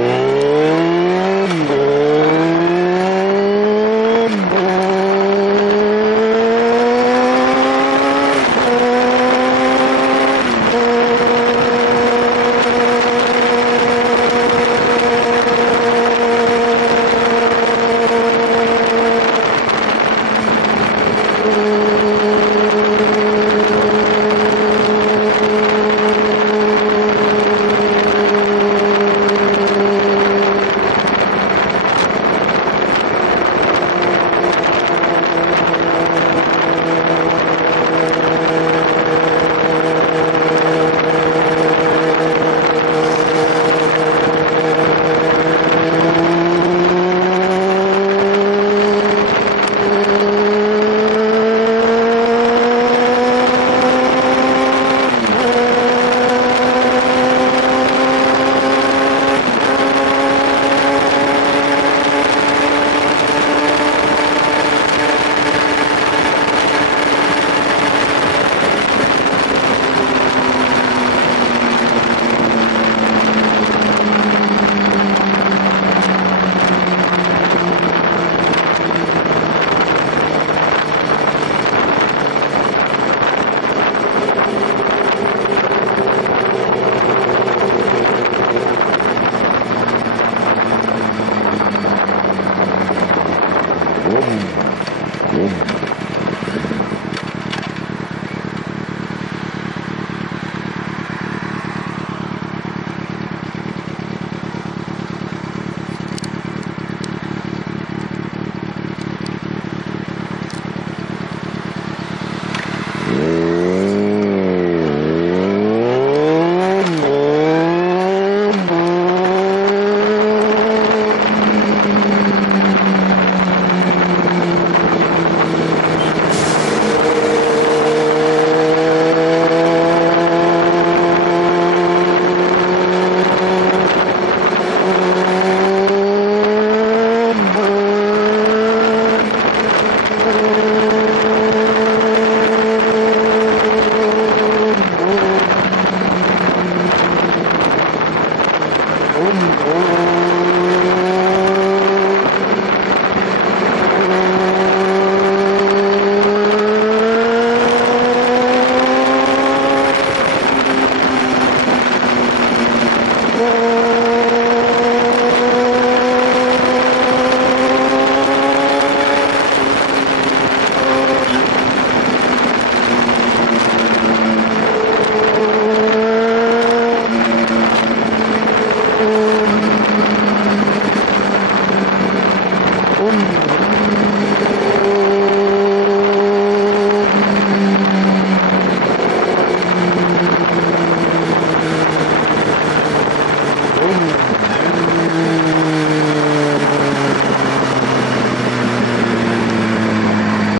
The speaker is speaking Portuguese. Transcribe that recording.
Música